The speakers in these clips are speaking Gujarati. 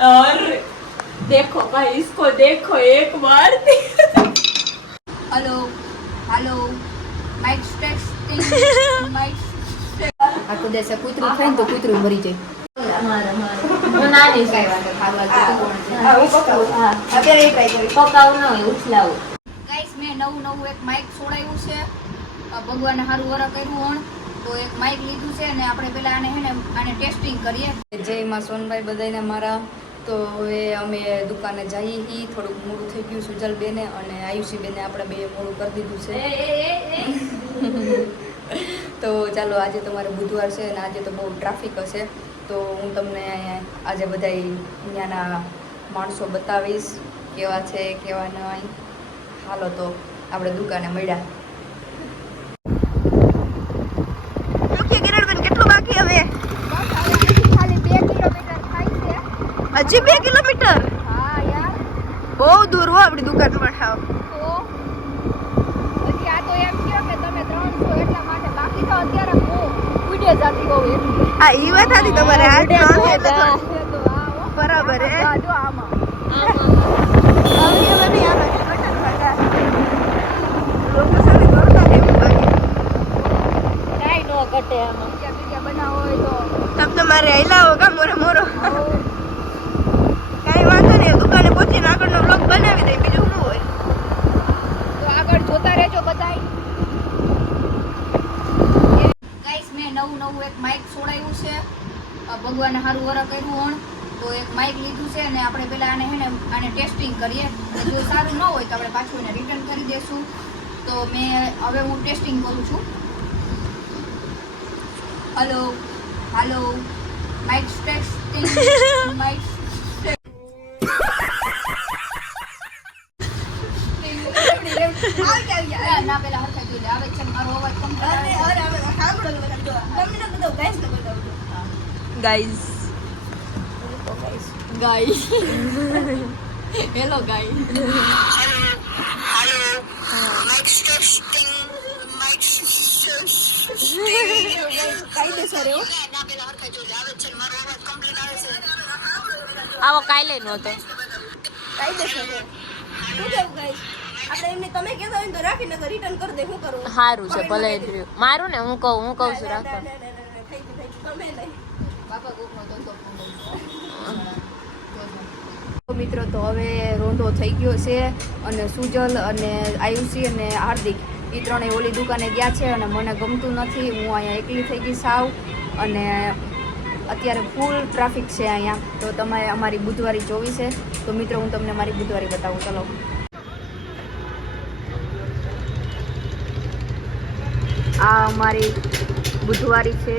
और देखो भाई इसको देखो एक बार hello hello mic testing mic આખો દેશ કૂતરું ખાય તો કૂતરું મરી જાય हमारा वो नानी કઈ વાંધો ખાવા તો કોણ છે હું પકાવું અત્યારે એ ટ્રાય કરી પકાવું ન હોય ઉછલાવું ગાઈસ મેં નવું એક માઇક છોડાયું છે ભગવાને સારું વરા કર્યું હોણ તો એક માઇક લીધું છે અને આપણે પેલા આને ટેસ્ટિંગ કરીએ જય માં સોનભાઈ બધાને મારા તો હવે અમે દુકાને જઈએ હી થોડુંક મોડું થઈ ગયું સુજલ બેને અને આયુષી બેને આપણે બે મોડું કરી દીધું છે તો ચાલો આજે તમારે બુધવાર છે અને આજે તો બહુ ટ્રાફિક હશે તો હું તમને આજે બધા અહીંયાના માણસો બતાવીશ કેવા છે કેવા નહીં હાલો તો આપણે દુકાને મળ્યા કેટલું બાકી હવે ખાલી 2 કિલોમીટર થાય છે હજી 2 કિલોમીટર હા યાર બહુ દૂર હો આપણી દુકાન પર થાવ તો હજી આ તો એમ કહો કે તમે 300 એટલા માટે બાકી તો અત્યારે હું ઉડે જતી હોઉં એટલે આ ઈ વાત હતી તમારે આ તો બરાબર હે જો આમાં હવે મને યાર બટન વાગા લોકો સામે કરતા દેવું બાકી કાઈ નો ઘટે આમાં બીજા બનાવો હોય તો તમ તમારે હલાવો કા મોરે મોરો કાઈ વાંધો નહીં દુકાને પહોંચીને આગળનો બ્લોગ બનાવી દઈ બીજું શું હોય તો આગળ જોતા રહેજો બધાય ગાઈસ મેં નવું એક માઇક છોડાયું છે ભગવાને સારું વરા કર્યું હોણ તો એક માઇક લીધું છે અને આપણે પેલા આને ટેસ્ટિંગ કરીએ જો સારું ન હોય તો આપણે પાછું એને રિટર્ન કરી દેશું તો હવે હું ટેસ્ટિંગ કરું છું hello hello mic testing mic ના પેલા હરખા જોઈ લે આવે છે મારો અવાજ કમ કરે અરે હવે સાંભળો જો તમને બધો ગાઈસ ને બધો guys guys hello guys hello mic testing mic કાયદેસર એવો ના પેલા હરખા જોઈ આવે છે મારો અવાજ કમ્પ્લીટ આવે છે આવો કાલે નહોતો કાયદેસર છે શું કેવું ગાઈસ આપણે એમને તમે કહેતા હોય તો રાખીને રિટર્ન કરી દે શું કરું સારું છે ભલે મારું ને હું કહું છું રાખો તમે નહીં બાપા કોકનો તો મિત્રો તો હવે રોંઢો થઈ ગયો છે અને સુજલ અને આયુષી અને હાર્દિક એ ત્રણેય ઓલી દુકાને ગયા છે અને મને ગમતું નથી હું અહીંયા એકલી થઈ ગઈ સાવ અને અત્યારે ફૂલ ટ્રાફિક છે અહીંયા તો તમે અમારી બુધવારી જોવી છે તો મિત્રો હું તમને મારી બુધવારી બતાવું ચલો આ અમારી બુધવારી છે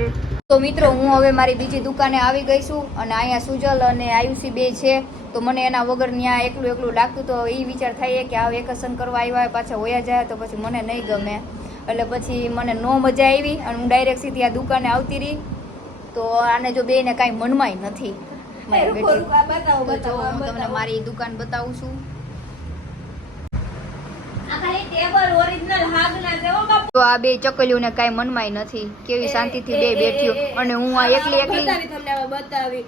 તો મિત્રો હું હવે મારી બીજી દુકાને આવી ગઈ છું અને અહીંયા સુજલ અને આયુષી બે છે તો મને એના વગર ત્યાં એકલું લાગતું તો એ વિચાર થાય કે આ વેકેશન કરવા આવ્યા પાછા હોયા જાય તો પછી મને નહીં ગમે એટલે પછી મને નો મજા આવી અને હું ડાયરેક્ટ સીધી આ દુકાને આવતી રહી તો આને જો બેને કાંઈ મનમાંય નથી હું તમને મારી દુકાન બતાવું છું તો આ બે ચકલીઓને કાંઈ મનમાંય નથી કેવી શાંતિથી બે બેઠ્યો અને હું આ એકલી બતાવી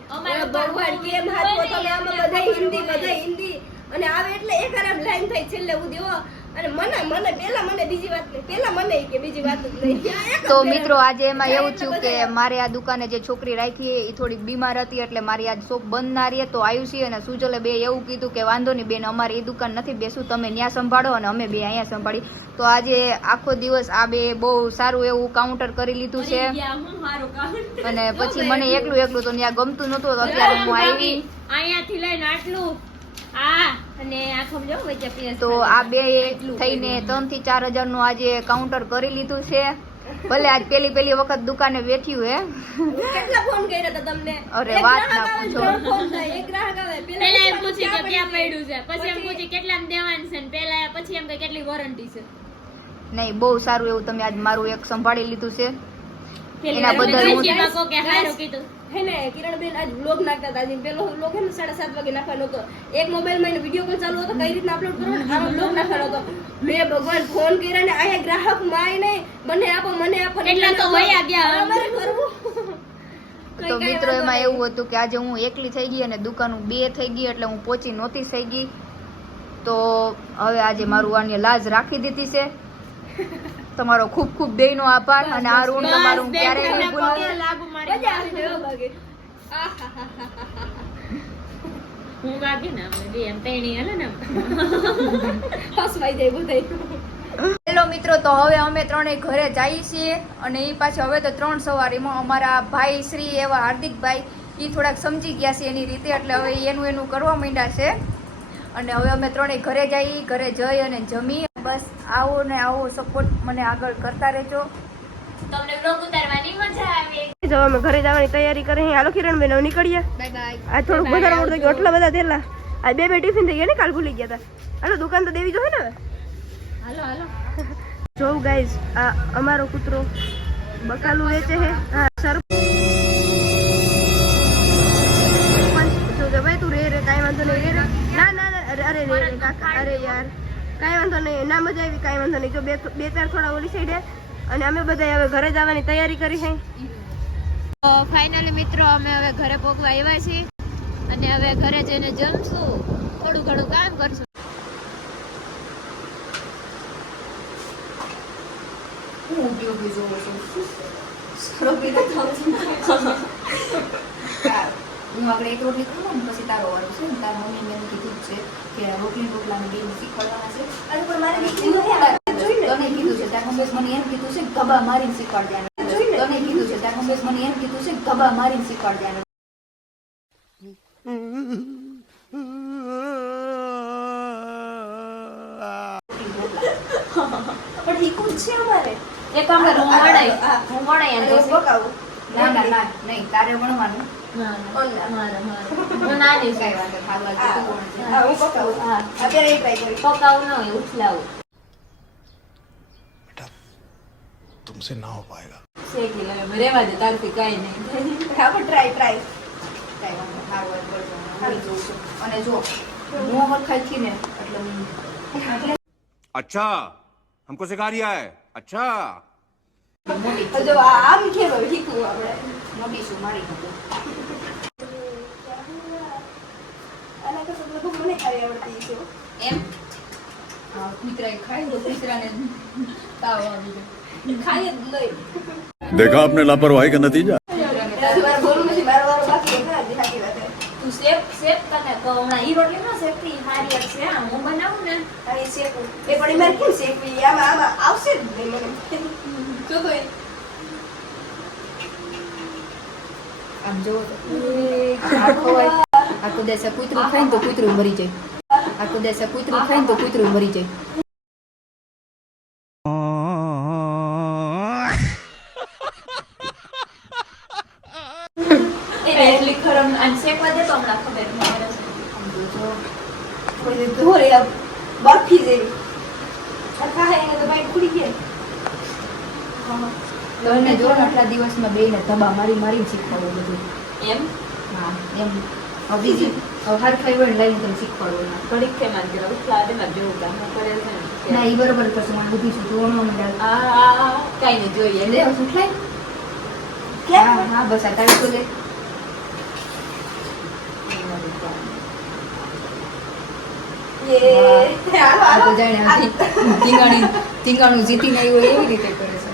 ભગવાન કેમ હાથ પોતાને આમાં બધા હિન્દી અને આવે એટલે એક આરામ લાઈન થઈ છેલ્લે ઉધી હો અને મને પેલા મને કે બીજી વાત જ નહીં તો મિત્રો આજે એમાં એવું થયું કે મારે આ દુકાને જે છોકરી રાખી એ થોડીક બીમાર હતી એટલે મારી આજ શોપ બંધ ના રહી તો આયુષી અને સુજલે બે એવું કીધું કે વાંધો નહીં બેન અમારી એ દુકાન નથી બેસું તમે ત્યાં સંભાળો અને અમે બે અહીંયા સંભાળી તો આજે આખો દિવસ આ બે બહુ સારું એવું કાઉન્ટર કરી લીધું છે અને પછી મને એકલું તો ત્યાં ગમતું નહોતું તો અત્યારે હું આવી અહીંયાથી લઈને આટલું તો આ બે થઈને 3 થી 4 હજાર નું આજે કાઉન્ટર કરી લીધું છે ભલે આજ પેલી વખત દુકાને બેઠ્યું હે કેટલા ફોન કર્યા હતા તમને અરે વાત ના પૂછો એક ગ્રાહક આવે પેલા એમ પૂછી કે ક્યાં પડ્યું છે પછી એમ પૂછી કેટલામાં દેવાનું છે પેલા પછી એમ કે કેટલી વોરંટી છે નહીં બહુ સારું એવું તમે આજ મારું એક સંભાળી લીધું છે એના બદલ હું કે હારું કીધું હે ને કિરણબેન આજ વ્લોગ નાખતા હતા આજે પેલો વ્લોગ હે ને 7:30 વાગે નાખવાનો હતો એક મોબાઈલમાં એને વિડિયો કોલ ચાલુ હતો કઈ રીતના અપલોડ કરવાનો આનો વ્લોગ નાખવાનો હતો મેં ભગવાન ફોન કર્યા ને આયા ગ્રાહક માય નહીં મને આપો એટલા તો વયા ગયા અમારે કરવું તો મિત્રો એમાં એવું હતું કે આજે હું એકલી થઈ ગઈ અને દુકાનો 2 થઈ ગઈ એટલે હું પહોંચી નહોતી થઈ ગઈ. તો હવે આજે મારું આની લાજ રાખી દીધી છે. તમારો ખૂબ ખૂબ બેયનો આભાર અને આ ઋણ તમારું ક્યારેય નહીં ભૂલું. લાગુ મારી મજા આવે છે, હો બાકી. હું વાગી ને અમે બે એમ તૈણી હાલે ને હસવાઈ જાય બધાય. હેલો મિત્રો, તો હવે અમે ત્રણેય ઘરે જઈએ છીએ અને એ પાછા હવે તો 3 સવારીમાં અમારા ભાઈ શ્રી એવા હાર્દિકભાઈ એ થોડાક સમજી ગયા છે એની રીતે, એટલે હવે એનું કરવા માંડ્યા છે. અને હવે અમે ત્રણેય ઘરે જઈએ, ઘરે જઈ અને જમી. બસ આવો ને આવો સપોર્ટ મને આગળ કરતા રહેજો. તમને વ્લોગ ઉતારવાની મજા આવે. જો અમે ઘરે જવાની તૈયારી કરી. હાલો કિરણબેન, હવે નીકળીએ. Bye bye. આ થોડુંક વધારે મોડું થઈ ગયું. આટલા બધા થયેલા. આ બે ટિફિન થઈ ગયા ને, કાલ ભૂલી ગયા હતા. હાલો દુકાન તો દેવી જોઈએ ને હવે. હાલો હાલો. જો ગાઈઝ, આ અમારો કૂતરો બકાલું વેચે છે. હા સરપંચ જો કે ભાઈ તું રે કાંઈ વાંધો નહીં, રે ના ના ના, અરે રે કાકા, અરે યાર કાંઈ વાંધો નહીં, ના મજા આવી, કાંઈ વાંધો નહીં. જો બે ચાર થોડા ઓલી સાઈડે. અને અમે બધા હવે ઘરે જવાની તૈયારી કરી છે. તો ફાઇનલી મિત્રો અમે હવે ઘરે પહોંચવા આવ્યા છીએ અને હવે ઘરે જઈને જમશું, થોડું ઘણું કામ કરશું. હું ઉપયોગી જોઉં છું. સરપીને થાઉં છું. હું આગળ એક રોટલી કરું ને પછી તારો વારો છે ને, તારા મમ્મી મેં કીધું જ છે કે રોટલાને બેને શીખવાડવાના છે. અરે પણ મારે દીકરી તને કીધું છે તારા મમ્મી મને એમ કીધું છે કે ગબા મારીને શીખવાડવાનું. તને કીધું છે તારા મમ્મી મને એમ કીધું છે કે ગબા મારીને શીખવાડવાનું. પણ ઠીકું જ છે અમારે. એક આપણે હું વણાય અને હું પકાવું. ના ના ના નહીં, તારે ભણવાનું. હું નાની કઈ વાંધો ખાવા હા, તો કોણ છે? હા, હું પકાવું. અત્યારે એ ટ્રાય કરી. પકાવું ન હોય ઉછલાવું. तुमसे ना हो पाएगा. શેકી લે રેવા દે, તારથી કઈ નહીં. હા પણ ટ્રાય કઈ વાંધો ખાવા કરજો. હું જોઉં છું. અને જો હું હરખાઈ થી ને એટલે હું अच्छा हमको सिखा रिया है. अच्छा મોટી તો જો આમ કેમ હવે ઠીકું આપણે. મોટી છું મારી નથી. આના કરતાં તો બધું મને ખાલી આવડતી છે. એમ કૂતરા ખાય તો કૂતરાને તાવ આવી જાય. ખાઈ જ નહીં. देखा आपने लापरवाही का नतीजा. મારે બોલવું નથી, મારો વારો બાકી છે. હા, સાચી વાત છે. તું શેક તને કહું હમણાં ઈ રોટલી ન શેકતી, હારી જ છે. હું બનાવું ને હા, એ શેકવું. એ પણ મારે કેમ શેકવી? આમાં આવશે જ નહીં મને. જો તો એ. આમ જોવો તો આ ખવાય. આખો દેશ કૂતરું ખાય ને તો કૂતરું મરી જાય. આખો દેશ કૂતરું ખાય ને તો કૂતરું મરી જાય. એટલી ખરમ અને શેકવા દે તો હમણાં ખબર પડે. આમ જોજો. કોઈ ધોરે આમ બરફી જેવી. આ ખાય એને તો બાઈક ખુલી જાય. તો એને જો ને આટલા દિવસમાં બેયને ધબા મારીને શીખવાડવું બધું. એમ હા એમ. હવે બીજી હવે હરખાઈ હોય ને લઈને તને શીખવાડવું. ઘડીક કે માર જરા ઉઠલા દે માર જેવું કામ કરે છે ને. ના એ બરોબર કરશું. મને બુદ્ધિ છું તું ઓણો મંડાલ. કઈ નહીં જોઈએ લે હવે સુટલાય. કેમ? હા હા બસ આ તારી તો લે. એ હાલો, આ તો હાલો. જાણે આ ટીંગાણું જીતીને આવ્યું હોય એવી રીતે કરે છે.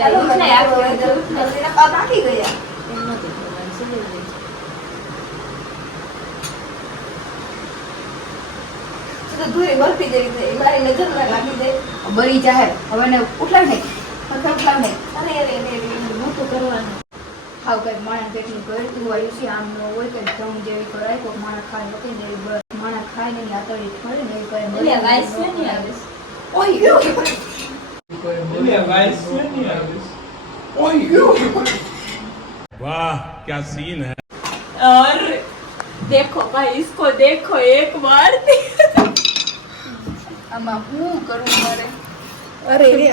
હાલો, ઉઠલાય આખો મને દિવસ ઉઠલાય. એના પગ આખી ગયા. એમ નહોતું કરવાનું, સીધું જ છે. તો ધોરે બરફી જેવી થઈ. મારી નજર ના લાગી જાય. બરી જાહે હવે ને ઉઠલાવ નહીં. ઉઠલાવ નહીં. અરે અરે અરે અરે. નહોતું કરવાનું. હાવ કઈ માણસ પેટનું કરતું હોય છે. આમ ન હોય કે જમ જેવી કરાય કોઈ માણસ ખાય નથી ને એવી બસ માણસ ખાય ને એની આતળી ફરે ને એવી કરે. એટલે વાઈસ છે ને આવે. ઓય ગયો. वाह क्या सीन है. और देखो भाई इसको देखो एक बार. આમાં હું કરું મારે. અરે રે.